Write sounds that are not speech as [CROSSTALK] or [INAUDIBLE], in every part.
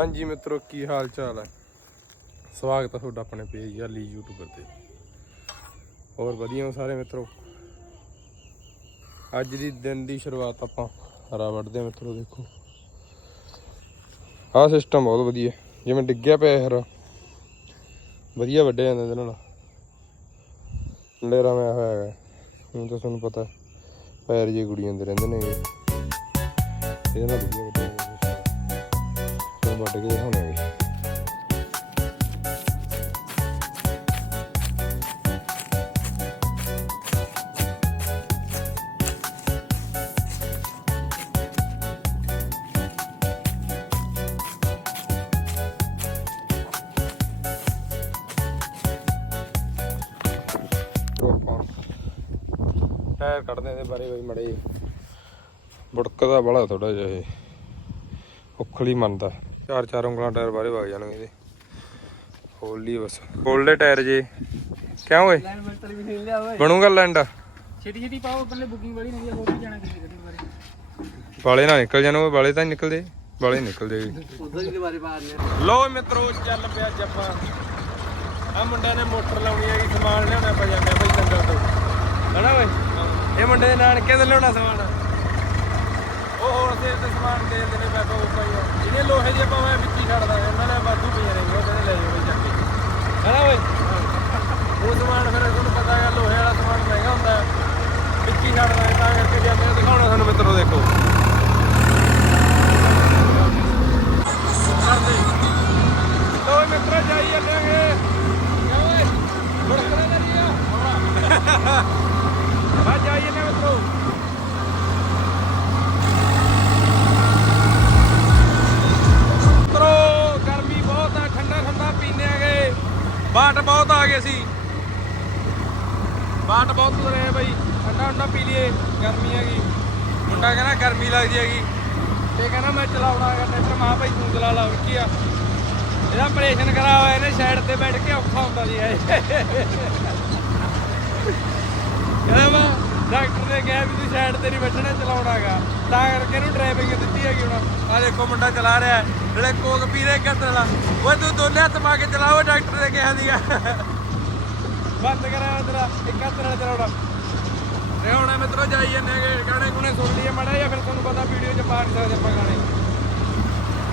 ਹਾਂਜੀ ਮਿੱਤਰੋ, ਕੀ ਹਾਲ ਚਾਲ ਹੈ? ਸਵਾਗਤ ਹੈ ਤੁਹਾਡਾ ਆਪਣੇ ਪੇਜ ਯਾਲੀ ਯੂਟਿਊਬਰ ਤੇ। ਹੋਰ ਵਧੀਆ ਹੋ ਸਾਰੇ ਮਿੱਤਰੋ? ਅੱਜ ਦੀ ਦਿਨ ਦੀ ਸ਼ੁਰੂਆਤ ਆਪਾਂ ਹਰਾ ਵੱਢਦੇ ਹਾਂ ਮਿੱਤਰੋ, ਦੇਖੋ। ਆਹ ਸਿਸਟਮ ਬਹੁਤ ਵਧੀਆ ਜਿਵੇਂ ਡਿੱਗਿਆ ਪਿਆ ਹਰਾ। ਵਧੀਆ ਵੱਢਿਆ ਜਾਂਦਾ ਇਹਦੇ ਨਾਲ। ਲੇਰਾ ਮੈਂ ਹੋਇਆ ਹੈਗਾ ਹੁਣ ਤਾਂ ਤੁਹਾਨੂੰ ਪਤਾ ਪੈਰ ਜੇ ਗੁੜੀ ਜਾਂਦੇ ਰਹਿੰਦੇ ਨੇ ਇਹਦੇ ਨਾਲ ਵਧੀਆ ਵੱਢਿਆ ਵੱਢ ਕੇ ਦਿਖਾਉਣੇ ਟਾਇਰ ਕੱਢਦੇ ਦੇ ਬਾਰੇ ਬਈ ਮੜੇ ਬੁੜਕਦਾ ਬੜਾ ਥੋੜਾ ਜਿਹਾ ਇਹ। ਉਖਲੀ ਮੰਨਦਾ। ਚਾਰ ਚਾਰ ਉਂਗਲਾਂ ਟਾਇਰ ਬਾਰੇ ਵਗ ਜਾਣਗੇ ਇਹਦੇ। ਲਈ ਬਸ। ਦੇ ਟਾਇਰ ਜੇ। ਕਿਉਂ ਓਏ? ਬਣੂਗਾ ਲੈਂਡ ਛੇਤੀ ਛੇਤੀ ਪਾਓ ਪਹਿਲੇ ਬੁਕਿੰਗ ਵਾਲੀ ਨਹੀਂ ਹੋਰ ਵੀ ਜਾਣਾ ਕਿਸੇ ਗੱਡੀ ਬਾਰੇ। ਵਾਲੇ ਨਾ ਨਿਕਲ ਜਾਣ ਵਾਲੇ ਤਾਂ ਨੀ ਨਿਕਲਦੇ। ਵਾਲੇ ਨਿਕਲਦੇ ਵੀ। ਉਧਰ ਦੇ ਬਾਰੇ ਬਾਹਰ ਲੋ ਮਿੱਤਰੋ ਚੱਲ ਪਿਆ ਜੱਪਾ ਆ ਮੁੰਡਿਆਂ ਨੇ ਮੋਟਰ ਲਾਉਣੀ ਹੈਗੀ ਸਮਾਨ ਲਿਆਉਣਾ ਆਪਾਂ ਜਾਂਦੇ ਬਈ ਸੰਗਲ ਤੋਂ। ਹਨਾ ਓਏ? ਇਹ ਮੁੰਡੇ ਦੇ ਨਾਨਕੇ ਦੇ ਲਿਆਉਣਾ ਸਮਾਨ। ਉਹ ਹੋਰ ਦੇ ਤੇ ਸਮਾਨ ਦੇ ਦਿੰਦੇ ਨੇ ਬੈਠੋ ਭਾਈ ਇਹਨੇ ਲੋਹੇ ਦੀ ਮੈਂ ਵਿੱਚ ਹੀ। ਛੱਡਦਾ ਉਹਨਾਂ ਨੇ ਵਾਧੂ ਪਈਆਂ ਨੇ ਉਹ ਕਹਿੰਦੇ ਲੈ ਜਾਓ ਚੱਕ ਕੇ। ਹਨਾ ਓਏ ਉਹ ਸਮਾਨ ਫਿਰ ਤੁਹਾਨੂੰ ਪਤਾ ਹੈ ਲੋਹੇ ਵਾਲਾ ਬਾਟ ਬਹੁਤ ਆ ਗਏ ਸੀ। ਬਾਟ ਬਹੁਤ ਰਹੇ ਬਈ। ਠੰਡਾ ਠੰਡਾ ਪੀ ਲਈਏ, ਗਰਮੀ ਹੈਗੀ। ਮੁੰਡਾ ਕਹਿੰਦਾ ਗਰਮੀ ਲੱਗਦੀ ਹੈਗੀ। ਤੇ ਕਹਿੰਦਾ ਮੈਂ ਚਲਾਉਣਾ ਹੈਗਾ, ਟਰੈਕਟਰ। ਮਾਂ ਭਾਈ ਤੂੰ ਚਲਾ ਲਾ ਵਿੱਕੀ ਆ। ਇਹਦਾ ਆਪਰੇਸ਼ਨ ਕਰਾ ਹੋਇਆ, ਇਹਨੇ ਸਾਈਡ ਤੇ ਬੈਠ ਕੇ ਔਖਾ ਹੁੰਦਾ ਸੀ ਇਹ। ਕਹਿੰਦਾ ਵਾ ਡਾਕਟਰ ਨੇ ਕਿਹਾ ਵੀ ਤੂੰ ਸਾਈਡ ਤੇ ਨਹੀਂ ਬੈਠਣਾ, ਚਲਾਉਣਾ ਹੈਗਾ। ਤਾਂ ਕਰਕੇ ਇਹਨੂੰ ਡਰਾਈਵਿੰਗ ਦਿੱਤੀ ਹੈਗੀ ਹੁਣ। ਆ ਦੇਖੋ ਮੁੰਡਾ ਚਲਾ ਰਿਹਾ ਹੈ। ਜਿਹੜੇ ਕੋਕ ਪੀ ਰਹੇ ਰਿਹਾ ਕਤਲਾ ਓਏ ਤੂੰ ਦੋਨੇ ਹੱਥ ਪਾ ਕੇ ਚਲਾਓ ਡਾਕਟਰ ਨੇ ਕਿਹਾ ਸੀਗਾ। ਬੰਦ ਕਰਾ ਤੇਰਾ, ਇੱਕ ਹੱਥ ਨਾਲ ਚਲਾਉਣਾ ਇਹ ਹੁਣ ਮਿੱਤਰੋ ਜਾਈ ਜਾਂਦੇ ਹੈਗੇ, ਗਾਣੇ ਗੁਣੇ ਸੁਣ ਲਈਏ ਮੜਾ ਜਾਂ ਫਿਰ ਤੁਹਾਨੂੰ ਪਤਾ ਵੀਡੀਓ 'ਚ ਪਾ ਨਹੀਂ ਸਕਦੇ ਆਪਾਂ ਗਾਣੇ।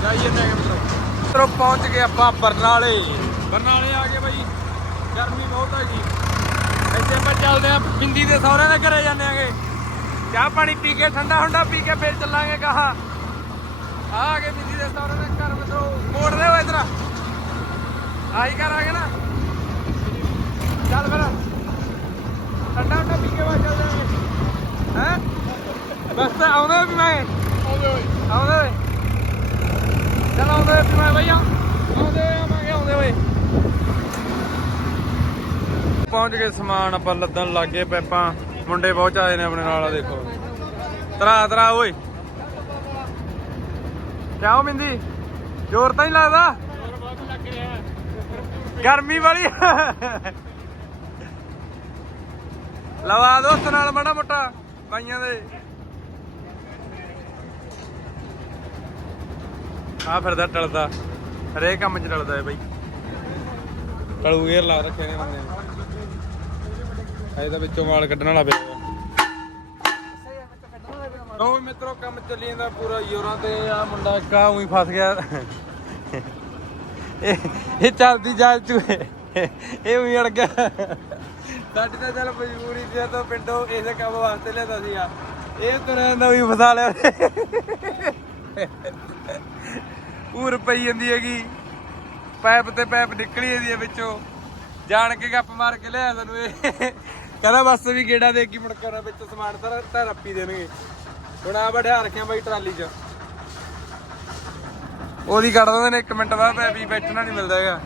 ਜਾਈ ਜਾਂਦੇ ਹੈਗੇ ਮਿੱਤਰੋ। ਮਿੱਤਰੋ, ਪਹੁੰਚ ਗਏ ਆਪਾਂ ਬਰਨਾਲੇ। ਬਰਨਾਲੇ ਆ ਗਏ ਬਾਈ। ਗਰਮੀ ਬਹੁਤ ਹੈਗੀ ਇੱਥੇ ਆਪਾਂ ਚੱਲਦੇ ਆ ਬਿੰਦੀ ਦੇ ਸਹੁਰੇ ਦੇ ਘਰੇ ਜਾਂਦੇ ਆਂਗੇ ਚਾਹ ਪਾਣੀ ਪੀ ਕੇ ਠੰਡਾ ਠੰਡਾ ਪੀ ਕੇ ਫਿਰ ਚੱਲਾਂਗੇ ਕਹਾ ਆ ਗਏ ਬਿੰਦੀ ਦੇ ਸਹੁਰੇ ਦੇ ਘਰ ਮਿੱਤਰੋ ਮੋੜਦੇ ਹੋ ਇਧਰ। ਆਈ ਗਏ ਨਾ। ਚੱਲ ਫਿਰ। ਠੰਡਾ ਠੰਡਾ ਪੀ ਕੇ ਵਾ ਚੱਲ ਜਾਵਾਂਗੇ। ਹੈ? ਬਸ ਤਾਂ ਆਉਂਦੇ ਵੀ ਮੈਂ। ਆਉਂਦੇ ਹੋਏ ਆਉਂਦੇ ਹੋਏ ਚੱਲ ਆਉਂਦੇ ਹੋਏ ਵੀ ਮੈਂ ਭਈਆ ਆਉਂਦੇ ਆਵਾਂਗੇ ਆਉਂਦੇ ਹੋਏ ਪਹੁੰਚ ਗਏ ਸਮਾਨ ਆਪਾਂ ਲੱਦਣ ਲੱਗੇ ਪੈਪਾਂ। ਮੁੰਡੇ ਬਹੁਤ ਆਏ ਨੇ ਆਪਣੇ ਨਾਲ ਆ ਦੇਖੋ। ਤਰਾ ਤਰਾ, ਓਏ। ਕਿਆ ਹੋ ਮਿੰਦੀ? ਜ਼ੋਰ ਤਾਂ ਨਹੀਂ ਲੱਗਦਾ? ਗਰਮੀ ਵਾਲੀ। ਲਵਾ ਦੋਸਤ ਨਾਲ ਮਾੜਾ ਮੋਟਾ, ਬਾਈਆਂ ਦੇ। ਆ ਫਿਰਦਾ ਟਲਦਾ। ਹਰੇਕ ਕੰਮ 'ਚ ਟਲਦਾ ਹੈ ਬਾਈ। ਕਲੂ ਗੇਰ ਲਾ ਰੱਖੇ ਨੇ ਬੰਦੇ ਨੇ। ਅਜੇ ਤਾਂ ਵਿੱਚੋਂ ਵਾਲ ਕੱਢਣ ਵਾਲਾ ਪਿਆ। ਲੋ ਮਿੱਤਰੋ, ਕੰਮ ਚੱਲੀ ਜਾਂਦਾ ਪੂਰਾ ਯੋਰਾਂ ਤੇ ਆ ਮੁੰਡਾ ਇੱਕ ਉਹੀ ਫਸ ਗਿਆ। ਇਹ ਚੱਲਦੀ ਜਾਲ ਚੂ ਇਹ ਉਹੀ ਅੜ ਗਿਆ। ਸਾਡੀ ਤਾਂ ਚੱਲ ਮਜਬੂਰੀ ਸੀ ਤਾਂ ਪਿੰਡੋਂ ਇਸੇ ਕੰਮ ਵਾਸਤੇ ਲਿਆਂਦਾ ਸੀ ਆ। ਇਹ ਤੁਰਿਆ ਦਾ ਉਹੀ ਫਸਾ ਲਿਆ। ਪੂਰ ਪਈ ਜਾਂਦੀ ਹੈਗੀ। ਪਾਈਪ ਤੇ ਪਾਈਪ ਨਿਕਲੀ ਜਾਂਦੀ ਹੈ ਵਿੱਚੋਂ। ਜਾਣ ਕੇ ਗੱਪ ਮਾਰ ਕੇ ਲਿਆ ਸਾਨੂੰ ਇਹ। ਕਹਿੰਦਾ ਬਸ ਵੀ ਗੇੜਾ ਦੇ ਕੀ ਮੁੜਕਣਾ ਵਿੱਚ ਸਮਾਨ ਤਾਂ ਤਾਂ ਰੱਪੀ ਦੇਣਗੇ। ਹੁਣ ਆ ਬੜਿਆ ਰੱਖਿਆ ਬਾਈ ਟਰਾਲੀ 'ਚ। ਉਹਦੀ ਕੱਢ ਦਿੰਦੇ ਨੇ 1 ਮਿੰਟ ਬਾਅਦ ਵੀ ਬੈਠਣਾ ਨਹੀਂ ਮਿਲਦਾ ਹੈਗਾ।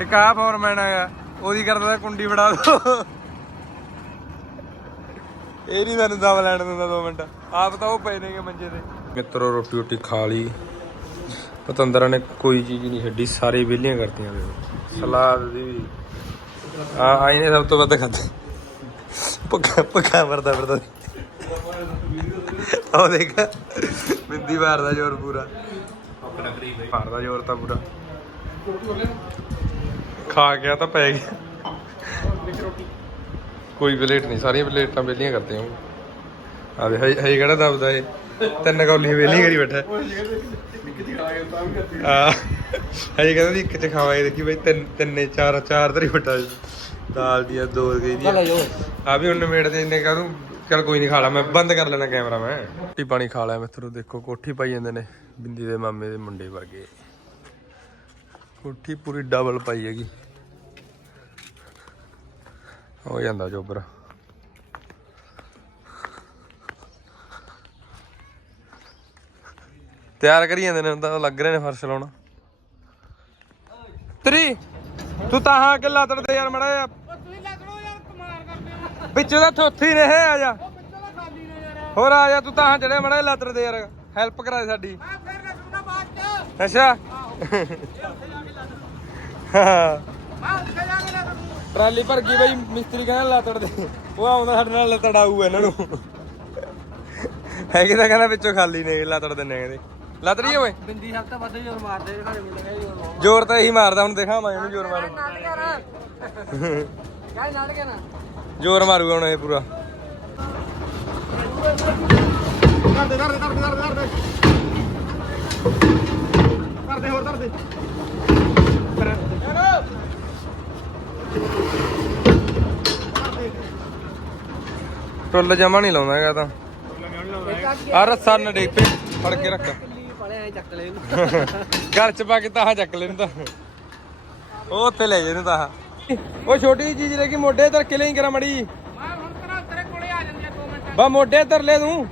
ਇੱਕ ਆ ਫੋਰਮੈਨ ਹੈਗਾ ਉਹਦੀ ਕਰਦਾ ਕੁੰਡੀ ਫੜਾ ਦੋ। ਇਹ ਨਹੀਂ ਸਾਨੂੰ ਦਮ ਲੈਣ ਦਿੰਦਾ 2 ਮਿੰਟ। ਆਪ ਤਾਂ ਉਹ ਪਏ ਨੇਗੇ ਮੰਜੇ ਤੇ। ਮਿੱਤਰੋ ਰੋਟੀ ਰੋਟੀ ਖਾ ਲਈ। ਪਤੰਦਰਾਂ ਨੇ ਕੋਈ ਚੀਜ਼ ਨਹੀਂ ਛੱਡੀ ਸਾਰੇ ਵਿਹਲੀਆਂ ਕਰਤੀਆਂ ਸਲਾਦ ਦੀ ਵੀ। ਆ ਆਈ ਨੇ ਸਭ ਤੋਂ ਵੱਧ ਖਾਦੇ ਪੱਕਾ ਪੱਕਾ ਵਰਦਾ ਵਰਦਾ ਉਹ ਦੇਖ ਬਿੰਦੀ ਮਾਰਦਾ ਜ਼ੋਰ ਪੂਰਾ। ਬੱਕਰੀ ਬਈ ਮਾਰਦਾ ਜ਼ੋਰ ਤਾਂ ਪੂਰਾ। ਖਾ ਗਿਆ ਤਾਂ ਪੈ ਗਿਆ। ਕੋਈ ਪਲੇਟ ਨਹੀਂ ਸਾਰੀਆਂ ਪਲੇਟਾਂ ਵੇਲੀਆਂ ਕਰਦੇ ਹਾਂ ਆ ਵੇ ਹਜੇ ਕਿਹੜਾ ਦਬਦਾ ਏ ਤਿੰਨ ਕੌਲੀਆਂ ਵੇਲੀਆਂ ਕਰੀ ਬੈਠਾ। ਆ ਹਜੇ ਕਹਿੰਦਾ ਵੀ ਇੱਕ ਚ ਖਾਵਾਂਗੇ ਦੇਖੀ ਬਈ ਤਿੰਨ ਤਿੰਨੇ ਚਾਰ ਚਾਰ ਤਰੀ ਬੈਠਾ ਦਾਲ ਦੀਆਂ ਦੋ ਗਈ ਦੀਆਂ। ਆ ਵੀ ਹੁਣ ਨਵੇੜ ਦੇ ਇੰਨੇ ਕਹੂੰ ਚਲ ਕੋਈ ਨਹੀਂ ਖਾ ਲਾ ਮੈਂ ਬੰਦ ਕਰ ਲੈਣਾ ਕੈਮਰਾ ਮੈਂ। ਰੋਟੀ ਪਾਣੀ ਖਾ ਲਿਆ ਮਿੱਤਰੋ ਦੇਖੋ ਕੋਠੀ ਪਾਈ ਜਾਂਦੇ ਨੇ ਬਿੰਦੀ ਦੇ ਮਾਮੇ ਦੇ ਮੁੰਡੇ ਵਰਗੇ। ਕੋਠੀ ਪੂਰੀ ਡਬਲ ਪਾਈ ਹੈਗੀ। ਹੋ ਜਾਂਦਾ ਜੋਬਰ। ਤਿਆਰ ਕਰੀ ਜਾਂਦੇ ਨੇ ਤਾਂ ਲੱਗ ਰਹੇ ਨੇ ਫਰਸ਼ ਲਾਉਣਾ ਤਰੀ ਤੂੰ ਤਾਂ ਹਾਂ ਕਿ ਲੱਤੜ ਦੇ ਯਾਰ ਮੜਾ ਤੁਸੀਂ ਯਾਰ ਕਮਾਲ ਕਰਦੇ ਹੋ ਵਿੱਚੋਂ ਦਾ ਥੋਥੀ ਨੇ ਆ ਜਾ। ਉਹ ਪਿੱਛੋਂ ਦਾ ਖਾਲੀ ਨੇ ਯਾਰ। ਹੋਰ ਆ ਜਾ ਤੂੰ ਤਾਂ ਹਾਂ ਜਿਹੜੇ ਮੜਾ ਲੱਤੜ ਦੇ ਯਾਰ ਹੈਲਪ ਕਰਾ ਦੇ ਸਾਡੀ। ਮੈਂ ਫੇਰ ਲੱਗੂਗਾ ਬਾਅਦ ਚ। ਅੱਛਾ। ਟਰਾਲੀ ਭਰ ਗਈ ਬਈ ਮਿਸਤਰੀ ਕਹਿੰਦਾ ਲੱਤੜ ਦੇ ਉਹ ਆਉਂਦਾ ਸਾਡੇ ਨਾਲ ਲੱਤੜ ਆਊ ਇਹਨਾਂ ਨੂੰ। ਹੈਗੇ ਤਾਂ ਕਹਿੰਦਾ ਵਿੱਚੋਂ ਖਾਲੀ ਨੇ ਲੱਤੜ ਦਿੰਨੇ ਕਹਿੰਦੇ। ਲੱਤੜੀ ਓਏ? ਬਿੰਦੀ ਸਭ ਤੋਂ ਵੱਧ ਜੋਰ ਮਾਰਦੇ ਘਰੇ ਮੁੰਡੇ ਕਹਿੰਦੇ ਜੋਰ ਮਾਰ ਜ਼ੋਰ ਤਾਂ ਇਹੀ ਮਾਰਦਾ ਹੁਣ ਦਿਖਾਵਾਂ ਇਹਨੂੰ ਜ਼ੋਰ ਮਾਰੂ। ਨਾਟ ਕਰ। ਕਾਹ ਨਾਟ ਕਰ। ਜ਼ੋਰ ਮਾਰੂਗਾ ਹੁਣ ਇਹ ਪੂਰਾ। ਕਰਦੇ ਕਰਦੇ ਕਰਦੇ ਕਰਦੇ ਕਰਦੇ ਹੋਰ ਕਰਦੇ ਟੁੱਲ ਜਮਾ ਨਹੀਂ ਲਾਉਂਦਾ ਹੈਗਾ ਤਾਂ। ਆ ਰੱਸਾ ਨਾ ਡੇਕ ਪੇ ਫੜ ਕੇ ਰੱਖ। ਚੱਕ ਲੈ ਇਹਨੂੰ। ਘਰ ਚ ਪਾ ਕੇ ਤਾਹਾ ਚੱਕ ਤਾਂ ਉਹ ਉੱਥੇ ਲੈ ਜੇ ਤਾਹਾ। ਉਹ ਛੋਟੀ ਜਿਹੀ ਚੀਜ਼ ਰਹਿ ਗਈ ਮੋਢੇ ਧਰ ਕੇ ਲਈ ਕਰਾ ਮੜੀ ਮੈਂ ਹੁਣ ਤੇਰਾ ਤੇਰੇ ਕੋਲੇ ਆ ਜਾਂਦੀ ਆ 2 ਮਿੰਟ। ਬਾ ਮੋਢੇ ਧਰ ਲੈ ਤੂੰ।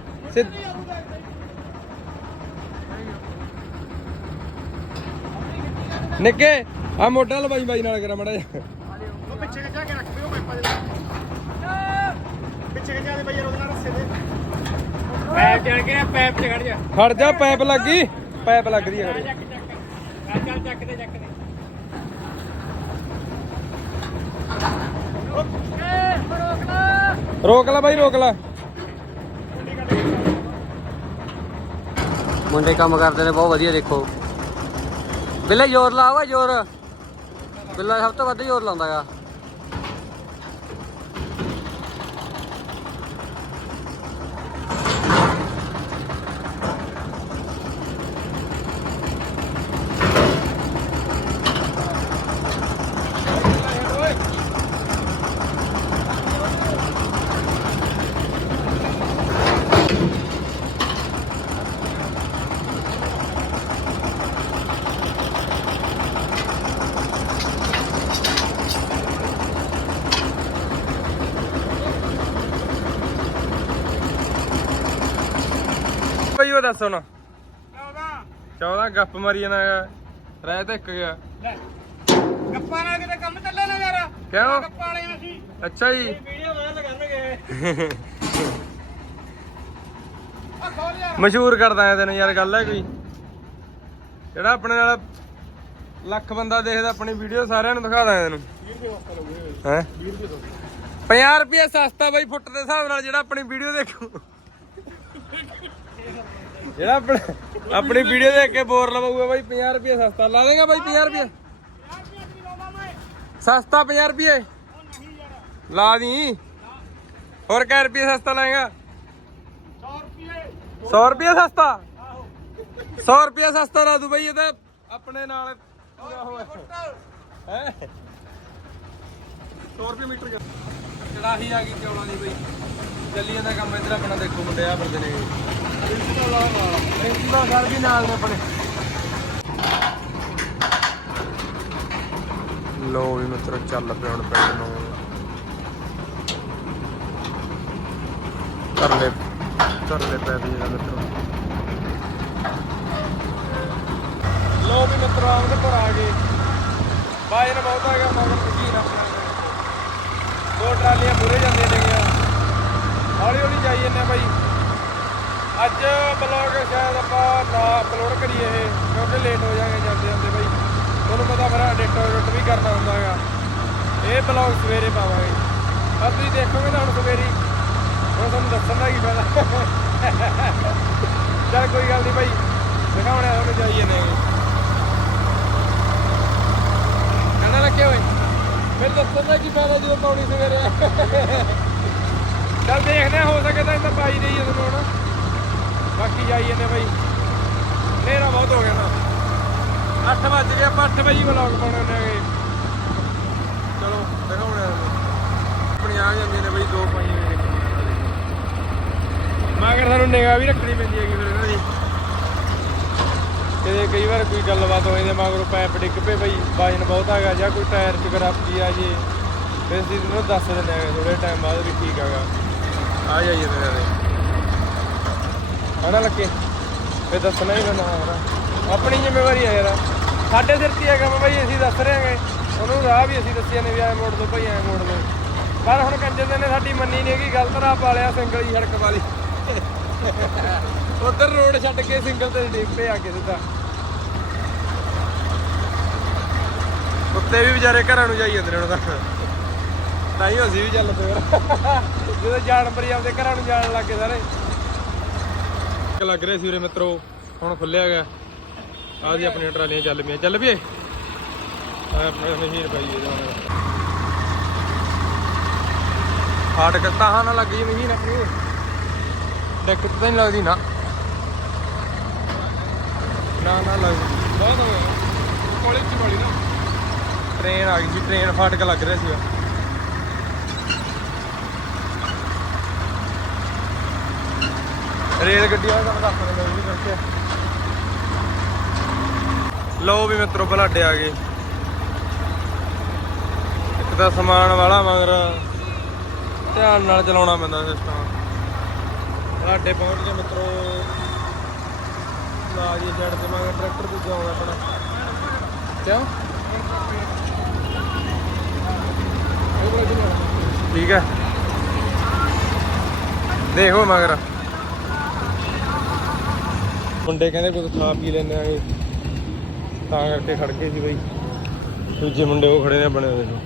ਨਿੱਕੇ ਆ ਮੋਢਾ ਲਵਾਈ ਬਾਈ ਨਾਲ ਕਰਾ ਮੜਾ ਉਹ ਪਿੱਛੇ ਜਾ ਕੇ ਰੱਖ ਪਿਓ ਪੈਪਾ ਦੇ ਪਿੱਛੇ ਜਾ ਦੇ ਬਈ ਨਾਲ ਰੱਸੇ ਦੇ। ਪੈਪ ਚੜ ਗਿਆ ਪੈਪ ਚ ਖੜ ਜਾ ਖੜ ਜਾ ਪੈਪ ਲੱਗੀ। ਪੈਪ ਲੱਗਦੀ ਹੈ ਖੜੀ। ਚੱਕ ਚੱਕ। ਚੱਲ ਚੱਕ ਦੇ ਚੱਕ ਦੇ। ਓਕੇ ਰੋਕ ਲਾ ਰੋਕ ਲੈ ਬਾਈ ਰੋਕ ਲੈ। ਮੁੰਡੇ ਕੰਮ ਕਰਦੇ ਨੇ ਬਹੁਤ ਵਧੀਆ ਦੇਖੋ। ਬਿੱਲੇ ਜ਼ੋਰ ਲਾ ਓਏ ਜ਼ੋਰ। ਬਿੱਲਾ ਸਭ ਤੋਂ ਵੱਧ ਜ਼ੋਰ ਲਾਉਂਦਾਗਾ ਉਹ ਦੱਸ ਹੁਣ। 14 14 ਗੱਪ ਮਾਰੀ ਜਾਣਾ ਰਹਿ ਤਾਂ ਇੱਕ ਗਿਆ। ਗੱਪਾਂ ਨਾਲ ਕਿਤੇ ਕੰਮ ਚੱਲੇ ਨਾ ਯਾਰ। ਕਿਉਂ? ਗੱਪਾਂ ਵਾਲੇ ਅਸੀਂ। ਅੱਛਾ ਜੀ। ਵੀਡੀਓ ਵਾਇਰਲ ਕਰਨਗੇ। [LAUGHS] ਮਸ਼ਹੂਰ ਕਰਦਾ ਐ ਤੈਨੂੰ ਯਾਰ ਗੱਲ ਹੈ ਕੋਈ? ਜਿਹੜਾ ਆਪਣੇ ਨਾਲ ਲੱਖ ਬੰਦਾ ਦੇਖਦਾ ਆਪਣੀ ਵੀਡੀਓ ਸਾਰਿਆਂ ਨੂੰ ਦਿਖਾ ਦਾਂ ਤੈਨੂੰ। ਹੈ? 50 ਰੁਪਏ ਸਸਤਾ ਬਾਈ ਫੁੱਟ ਦੇ ਹਿਸਾਬ ਨਾਲ ਜਿਹੜਾ ਆਪਣੀ ਵੀਡੀਓ ਦੇਖੂ। [LAUGHS] ਜਿਹੜਾ ਆਪਣਾ ਆਪਣੀ ਵੀਡੀਓ ਦੇਖ ਕੇ ਬੋਰ ਲਵਾਊਗਾ ਬਾਈ 50 ਰੁਪਏ ਸਸਤਾ। ਲਾ ਦੇਗਾ ਬਾਈ 50 ਰੁਪਏ? ਸਸਤਾ 50 ਰੁਪਏ? ਲਾ ਦੀ। ਹੋਰ ਕਿੰਨੇ ਰੁਪਏ ਸਸਤਾ ਲਾਏਗਾ? 100 ਰੁਪਏ 100 ਰੁਪਏ ਸਸਤਾ? 100 ਰੁਪਏ ਸਸਤਾ ਲਾ ਦੂ ਬਈ, ਇਹ ਤਾਂ ਆਪਣੇ ਨਾਲ ਪੂਰਾ ਹੋਇਆ। ਹੈ? 100 ਰੁਪਏ ਮੀਟਰ ਚੜਾਹੀ ਆ ਗਈ ਚੌਲਾਂ ਦੀ ਬਈ। ਚੱਲੀ ਜਾਂਦਾ ਕੰਮ ਇਧਰ ਆਪਣਾ ਦੇਖੋ ਮੁੰਡੇ ਆ ਬੰਦੇ ਨੇ। ਪ੍ਰਿੰਸੀਪਲ ਸਰ ਵੀ ਨਾਲ ਨੇ ਆਪਣੇ। ਲੋ ਵੀ ਮਿੱਤਰ ਚੱਲ ਪਿਆ ਹੁਣ ਪਿੰਡ ਨੂੰ। ਕਰ ਲੈ ਕਰ ਲੈ ਪੈ ਵੀ ਜਿਹੜਾ ਮਿੱਤਰ। ਲੋ ਵੀ ਮਿੱਤਰ ਆਉਂਦੇ ਪਰ ਆ ਗਏ। ਨੇ ਬਹੁਤ ਆ ਗਿਆ ਮਗਰ ਕੁਝ ਨਾ ਦੋ ਟਰਾਲੀਆਂ ਪੂਰੇ ਨੇਗੀਆਂ ਹੌਲੀ ਹੌਲੀ ਜਾਈ ਜਾਂਦੇ ਜੰਨੇ ਭਾਈ ਅੱਜ ਬਲੌਗ ਸ਼ਾਇਦ ਆਪਾਂ ਨਾ ਅਪਲੋਡ ਕਰੀਏ ਇਹ, ਕਿਉਂਕਿ ਲੇਟ ਹੋ ਜਾਗੇ ਜਾਂਦੇ ਹੁੰਦੇ ਭਾਈ ਤੁਹਾਨੂੰ ਪਤਾ ਫਿਰ ਅਡਿਟ ਐਡਿਟ ਵੀ ਕਰਨਾ ਹੁੰਦਾ ਹੈਗਾ। ਇਹ ਬਲੌਗ ਸਵੇਰੇ ਪਾਵਾਂਗੇ। ਪਰ ਤੁਸੀਂ ਦੇਖੋਗੇ ਤਾਂ ਹੁਣ ਸਵੇਰੀ। ਹੁਣ ਤੁਹਾਨੂੰ ਦੱਸਣ ਦਾ ਕੀ ਫਾਇਦਾ। ਚਲ ਕੋਈ ਗੱਲ ਨਹੀਂ ਭਾਈ ਦਿਖਾਉਣੇ ਤੁਹਾਨੂੰ, ਜਾਈ ਜਾਂਦੇ ਜੰਨੇ ਕਹਿੰਦਾ ਲੱਗੇ ਹੋਏ। ਫਿਰ ਦੱਸਣ ਦਾ ਕੀ ਫਾਇਦਾ ਜਦੋਂ ਪਾਉਣੀ ਸਵੇਰੇ। ਚੱਲ ਦੇਖਦੇ ਹਾਂ, ਹੋ ਸਕੇ ਤਾਂ ਇਹਦਾ ਪਾਈ ਦੇਈਏ ਤੁਹਾਨੂੰ ਹੁਣ। ਬਾਕੀ ਜਾਈ ਜਾਂਦੇ ਬਾਈ। ਨੇਰਾ ਬਹੁਤ ਹੋ ਗਿਆ ਨਾ। 8 ਵਜ ਗਏ ਆਪਾਂ 8 ਵਜੇ ਵਲੌਗ ਪਾਉਣੇ ਹੈਗੇ। ਚਲੋ ਦਿਖਾਉਣੇ ਆ ਆਪਣੀ ਆ ਜਾਂਦੇ ਨੇ ਬਈ ਦੋ ਪਾਈਆਂ ਨੇ। ਮਗਰ ਸਾਨੂੰ ਨਿਗਾਹ ਵੀ ਰੱਖਣੀ ਪੈਂਦੀ ਹੈਗੀ ਫਿਰ ਇਹਨਾਂ ਦੀ। ਤੇ ਕਈ ਵਾਰ ਕੋਈ ਗੱਲਬਾਤ ਹੋ ਜਾਂਦੀ ਹੈ, ਮਗਰੋਂ ਪੈਪ ਡਿੱਗ ਪਏ ਬਈ ਵਜਨ ਬਹੁਤ ਹੈਗਾ ਜਾਂ ਕੋਈ ਟਾਇਰ 'ਚ ਖਰਾਬੀ ਆ ਜੇ। ਫਿਰ ਅਸੀਂ ਤੁਹਾਨੂੰ ਦੱਸ ਦਿੰਦੇ ਆ ਥੋੜੇ ਟਾਈਮ ਬਾਅਦ ਵੀ ਠੀਕ ਹੈਗਾ। ਆ ਜਾਈਏ ਮੇਰੇ ਦੇ ਹਣਾ ਲੱਗੇ ਫਿਰ ਦੱਸਣਾ ਹੀ ਪੈਣਾ ਹੋਰ। ਆਪਣੀ ਜ਼ਿੰਮੇਵਾਰੀ ਹੈ ਯਾਰ। ਸਾਡੇ ਸਿਰ 'ਤੇ ਹੈਗਾ ਵਾ ਅਸੀਂ ਦੱਸ ਰਹੇ ਹਾਂਗੇ। ਉਹਨੂੰ ਰਾਹ ਵੀ ਅਸੀਂ ਦੱਸਿਆ ਨੇ ਵੀ ਐ ਮੋੜ ਦੋ ਭਾਈ, ਐ ਮੋੜ ਦੋ। ਪਰ ਹੁਣ ਕੰਜਰ ਨੇ ਸਾਡੀ ਮੰਨੀ ਨਹੀਂ ਹੈਗੀ, ਗਲਤ ਰਾਹ ਪਾ ਲਿਆ ਸਿੰਗਲ ਹੀ ਸੜਕ ਵਾਲੀ। ਉਧਰ ਰੋਡ ਛੱਡ ਕੇ ਸਿੰਗਲ ਤੇ ਡਿੱਪੇ ਆ ਕੇ ਸਿੱਧਾ। ਉੱਤੇ ਵੀ ਵਿਚਾਰੇ ਘਰਾਂ ਨੂੰ ਜਾਈ ਜਾਂਦੇ ਨੇ ਹੁਣ ਤਾਂ। ਤਾਂ ਹੀ ਅਸੀਂ ਵੀ ਚੱਲ ਪਏ। ਜਦੋਂ ਜਾਨਵਰ ਹੀ ਆਪਦੇ ਘਰਾਂ ਨੂੰ ਜਾਣ ਲੱਗੇ ਸਾਰੇ। ਲੱਗ ਰਿਹਾ ਸੀ ਉਰੇ ਮਿੱਤਰੋ ਹੁਣ ਖੁੱਲਿਆ ਗਿਆ ਆਹ ਜੀ ਆਪਣੀਆਂ ਟਰਾਲੀਆਂ ਚੱਲ ਪਈਆਂ। ਚੱਲ ਪਈਏ? ਆ ਆਪਣੇ ਮਸ਼ੀਨ ਪਾਈ ਹੈ ਜਾਨ ਫਾਟਕ ਤਾਹਾਂ ਨਾ ਲੱਗ ਜੀ ਮਸ਼ੀਨ ਆਪਣੀ। ਡੈਕ ਤਾਂ ਨਹੀਂ ਲੱਗਦੀ ਨਾ। ਨਾ ਨਾ ਲੱਗਦੀ। ਬਹੁਤ ਹੋ ਗਿਆ। ਕੋਲੇ ਚ ਵਾਲੀ ਨਾ। ਟ੍ਰੇਨ ਆ ਗਈ ਸੀ ਟ੍ਰੇਨ ਫਾਟਕ ਲੱਗ ਰਿਹਾ ਸੀਗਾ। ਰੇਲ ਗੱਡੀ ਵਾਲਾ ਤੁਹਾਨੂੰ ਦੱਸ ਦਿੰਦਾ ਵੀ ਕਰਕੇ ਲਓ ਵੀ ਮਿੱਤਰੋ, ਬਲਾਡੇ ਆ ਗਏ। ਇੱਕ ਤਾਂ ਸਮਾਨ ਵਾਲਾ, ਮਗਰ ਧਿਆਨ ਨਾਲ ਚਲਾਉਣਾ ਪੈਂਦਾ ਸਿਸਟਮ ਬਲਾਡੇ ਪਹੁੰਚ ਗਏ ਮਿੱਤਰੋ। ਲਾ ਜੀ ਜੜ ਤੇ, ਮਗਰ ਟਰੈਕਟਰ ਦੂਜਾ ਆਉਂਦਾ ਆਪਣਾ। ਕਿਉਂ? ਠੀਕ ਹੈ। ਦੇਖੋ ਮਗਰ। ਮੁੰਡੇ ਕਹਿੰਦੇ ਕੁਝ ਖਾ ਪੀ ਲੈਂਦੇ ਆਗੇ ਤਾਂ ਕਰਕੇ ਖੜ ਗਏ ਸੀ ਬਈ। ਦੂਜੇ ਮੁੰਡੇ ਉਹ ਖੜੇ ਨੇ ਬਣੇ ਹੋਏ ਨੇ।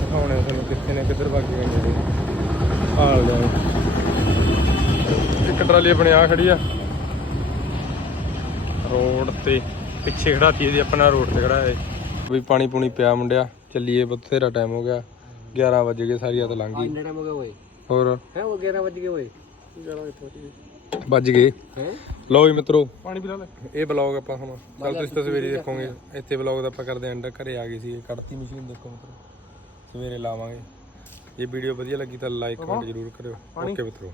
ਦਿਖਾਉਣੇ ਤੁਹਾਨੂੰ ਕਿੱਥੇ ਨੇ, ਕਿੱਧਰ ਭੱਜ ਗਏ ਜਿਹੜੇ ਹਾਲ ਦਾ ਇੱਕ ਟਰਾਲੀ ਆਪਣੇ ਆ ਖੜੀ ਆ। ਰੋਡ ਤੇ ਪਿੱਛੇ ਖੜਾਤੀ ਇਹਦੀ, ਆਪਣਾ ਰੋਡ ਤੇ ਖੜਾ ਹੈ ਵੀ ਪਾਣੀ ਪੂਣੀ ਪਿਆ ਮੁੰਡਿਆ, ਚੱਲੀਏ, ਬਥੇਰਾ ਟਾਈਮ ਹੋ ਗਿਆ। 11 ਵਜ ਗਏ, ਸਾਰੀ ਰਾਤ ਲੰਘ ਗਈ। ਟਾਈਮ ਹੋ ਗਿਆ ਓਏ ਹੋਰ? ਹੈ ਉਹ 11 ਵਜ ਗਏ ਓਏ। ਵੱਜ ਗਏ। ਹੈ? ਲਓ ਜੀ ਮਿੱਤਰੋ ਪਾਣੀ ਪੀ ਲੈ। ਇਹ ਬਲੌਗ ਆਪਾਂ ਹੁਣ ਕੱਲ ਤੁਸੀਂ ਤਸਵੀਰੀ ਦੇਖੋਗੇ ਇੱਥੇ ਬਲੌਗ ਦਾ ਆਪਾਂ ਕਰਦੇ ਐਂਡ ਘਰੇ ਆ ਗਏ ਸੀ ਕੱਢਤੀ ਮਸ਼ੀਨ ਦੇਖੋ ਮਿੱਤਰੋ। ਸਵੇਰੇ ਲਾਵਾਂਗੇ। ਜੇ ਵੀਡੀਓ ਵਧੀਆ ਲੱਗੀ ਤਾਂ ਲਾਈਕ ਕਮੈਂਟ ਜ਼ਰੂਰ ਕਰਿਓ। ਓਕੇ ਮਿੱਤਰੋ।